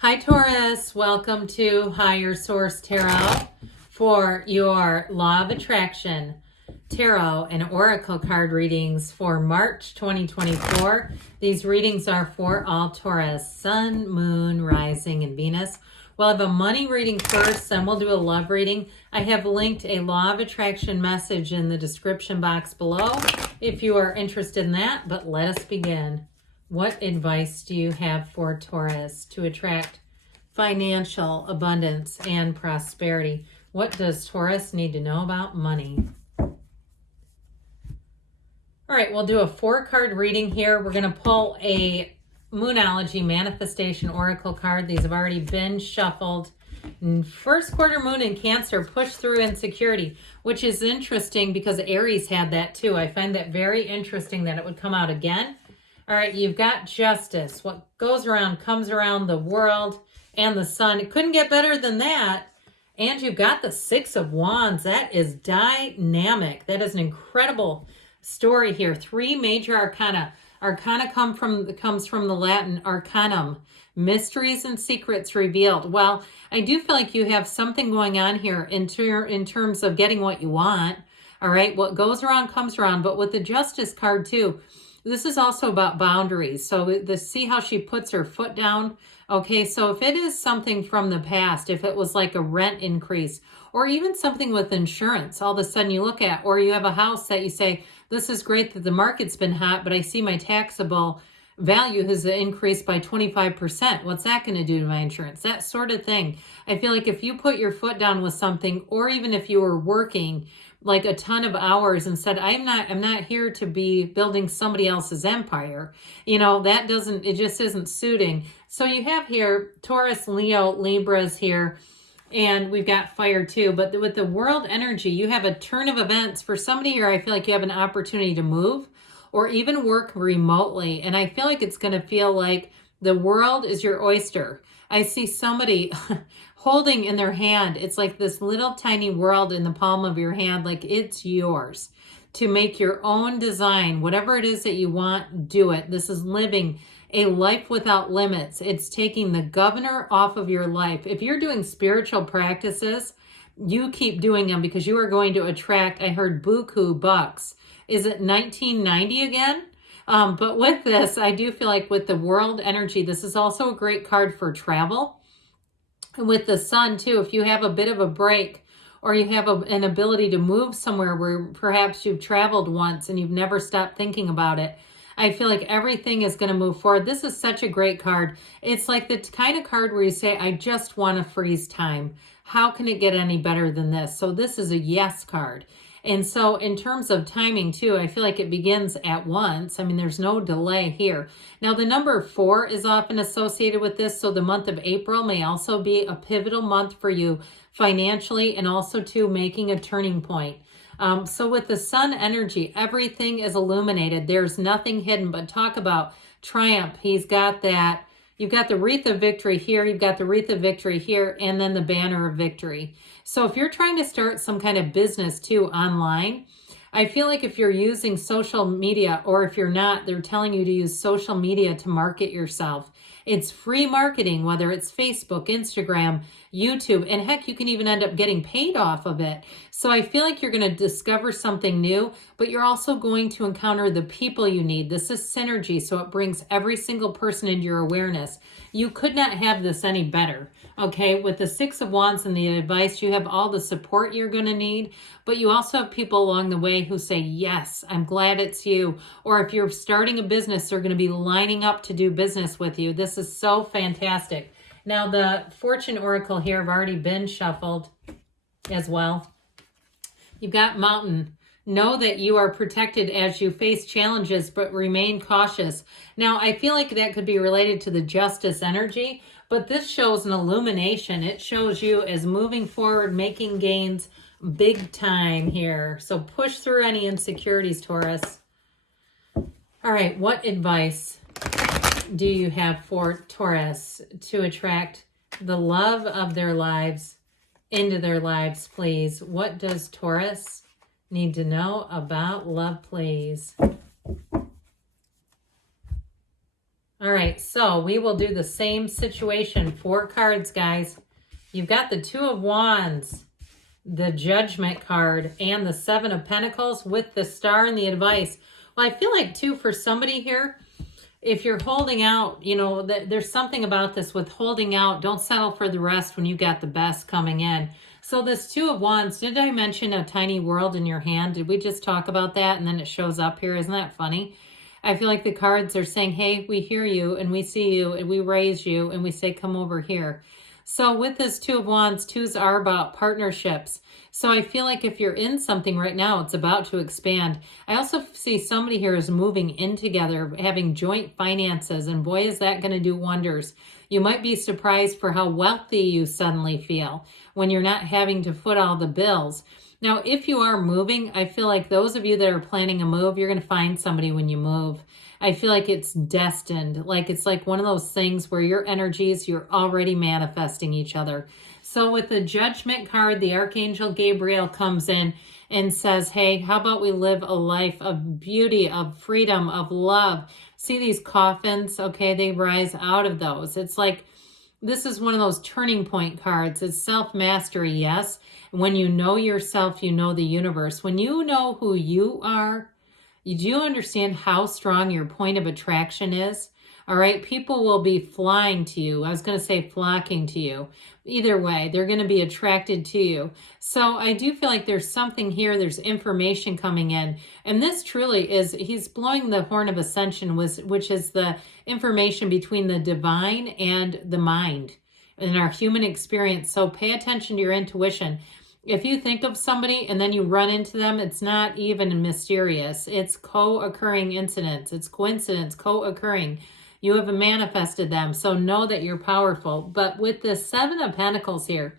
Hi Taurus, welcome to Higher Source Tarot for your Law of Attraction Tarot and Oracle card readings for March 2024. These readings are for all Taurus, Sun, Moon, Rising, and Venus. We'll have a money reading first, then we'll do a love reading. I have linked a Law of Attraction message in the description box below if you are interested in that, but let us begin. What advice do you have for Taurus to attract financial abundance and prosperity? What does Taurus need to know about money? All right, we'll do a 4-card reading here. We're going to pull a Moonology Manifestation Oracle card. These have already been shuffled. First quarter moon in Cancer, push through insecurity, which is interesting because Aries had that too. I find that very interesting that it would come out again. All right, you've got Justice. What goes around comes around, the World and the Sun. It couldn't get better than that. And you've got the 6 of Wands. That is dynamic. That is an incredible story here. 3 major arcana. Arcana comes from the Latin arcanum, mysteries and secrets revealed. Well, I do feel like you have something going on here in terms of getting what you want. All right, what goes around comes around. But with the Justice card too, this is also about boundaries. So see how she puts her foot down? Okay, so if it is something from the past, if it was like a rent increase, or even something with insurance, all of a sudden you look at, or you have a house that you say, this is great that the market's been hot, but I see my taxable value has increased by 25%. What's that going to do to my insurance? That sort of thing. I feel like if you put your foot down with something, or even if you were working like a ton of hours and said, I'm not here to be building somebody else's empire, it just isn't suiting. So you have here Taurus, Leo, Libras here, and we've got fire too. But with the world energy, you have a turn of events. For somebody here, I feel like you have an opportunity to move or even work remotely. And I feel like it's going to feel like the world is your oyster. I see somebody holding in their hand, it's like this little tiny world in the palm of your hand, like it's yours to make your own design. Whatever it is that you want, do it. This is living a life without limits. It's taking the governor off of your life. If you're doing spiritual practices, you keep doing them because you are going to attract, I heard buku bucks. Is it 1990 again? But with this, I do feel like with the world energy, this is also a great card for travel. And with the Sun too, if you have a bit of a break or you have an ability to move somewhere where perhaps you've traveled once and you've never stopped thinking about it, I feel like everything is going to move forward. This is such a great card. It's like the kind of card where you say, I just want to freeze time. How can it get any better than this? So this is a yes card. And so in terms of timing too, I feel like it begins at once. I mean, there's no delay here. Now the number 4 is often associated with this. So the month of April may also be a pivotal month for you financially and also too making a turning point. So with the Sun energy, everything is illuminated. There's nothing hidden, but talk about triumph. He's got that. You've got the wreath of victory here. You've got the wreath of victory here, and then the banner of victory. So if you're trying to start some kind of business too online, I feel like if you're using social media, or if you're not, they're telling you to use social media to market yourself. It's free marketing, whether it's Facebook, Instagram, YouTube, and heck, you can even end up getting paid off of it. So I feel like you're going to discover something new, but you're also going to encounter the people you need. This is synergy, so it brings every single person into your awareness. You could not have this any better. Okay, with the 6 of Wands and the advice, you have all the support you're going to need, but you also have people along the way who say, yes, I'm glad it's you. Or if you're starting a business, they're going to be lining up to do business with you. This is so fantastic. Now, the Fortune Oracle here have already been shuffled as well. You've got Mountain. Know that you are protected as you face challenges, but remain cautious. Now, I feel like that could be related to the Justice energy, but this shows an illumination. It shows you as moving forward, making gains big time here. So push through any insecurities, Taurus. All right, what advice do you have for Taurus to attract the love of their lives into their lives, please? What does Taurus need to know about love, please? All right, so we will do the same situation. 4 cards, guys. You've got the Two of Wands, the Judgment card, and the Seven of Pentacles with the Star and the advice. Well, I feel like, too, for somebody here, if you're holding out, you know, there's something about this with holding out. Don't settle for the rest when you got the best coming in. So this Two of Wands, did I mention a tiny world in your hand? Did we just talk about that? And then it shows up here. Isn't that funny? I feel like the cards are saying, hey, we hear you and we see you and we raise you and we say, come over here. So with this Two of Wands, twos are about partnerships. So I feel like if you're in something right now, it's about to expand. I also see somebody here is moving in together, having joint finances, and boy, is that going to do wonders. You might be surprised for how wealthy you suddenly feel when you're not having to foot all the bills. Now, if you are moving, I feel like those of you that are planning a move, you're going to find somebody when you move. I feel like it's destined. Like it's like one of those things where your energies, you're already manifesting each other. So with the Judgment card, the Archangel Gabriel comes in and says, hey, how about we live a life of beauty, of freedom, of love? See these coffins? Okay, they rise out of those. It's like, this is one of those turning point cards. It's self-mastery, yes. When you know yourself, you know the universe. When you know who you are, do you understand how strong your point of attraction is? All right, people will be flying to you. I was going to say flocking to you. Either way, they're going to be attracted to you. So I do feel like there's something here. There's information coming in. And this truly is, he's blowing the horn of ascension, which is the information between the divine and the mind in our human experience. So pay attention to your intuition. If you think of somebody and then you run into them, it's not even mysterious. It's co-occurring incidents. It's coincidence, co-occurring. You have manifested them, so know that you're powerful. But with the Seven of Pentacles here,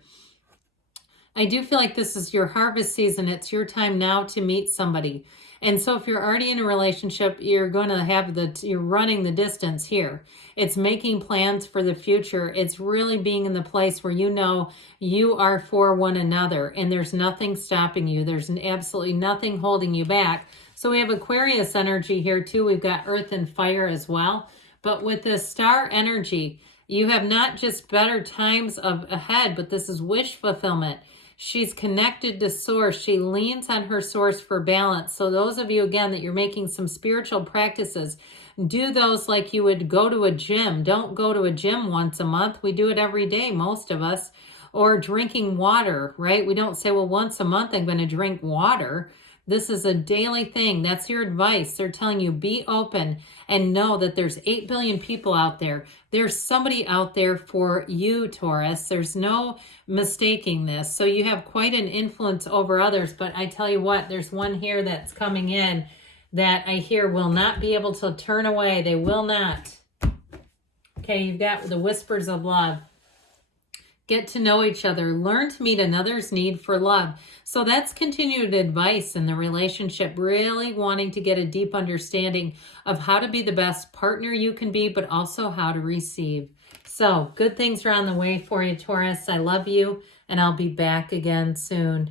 I do feel like this is your harvest season. It's your time now to meet somebody. And so if you're already in a relationship, you're going to have you're running the distance here. It's making plans for the future. It's really being in the place where you know you are for one another and there's nothing stopping you. There's absolutely nothing holding you back. So we have Aquarius energy here too. We've got earth and fire as well. But with this star energy, you have not just better times ahead, but this is wish fulfillment. She's connected to source. She leans on her source for balance. So those of you, again, that you're making some spiritual practices, do those like you would go to a gym. Don't go to a gym once a month. We do it every day, most of us. Or drinking water, right? We don't say, well, once a month I'm going to drink water. This is a daily thing. That's your advice. They're telling you be open and know that there's 8 billion people out there. There's somebody out there for you, Taurus. There's no mistaking this. So you have quite an influence over others. But I tell you what, there's one here that's coming in that I hear will not be able to turn away. They will not. Okay, you've got the whispers of love. Get to know each other. Learn to meet another's need for love. So that's continued advice in the relationship, really wanting to get a deep understanding of how to be the best partner you can be, but also how to receive. So good things are on the way for you, Taurus. I love you, and I'll be back again soon.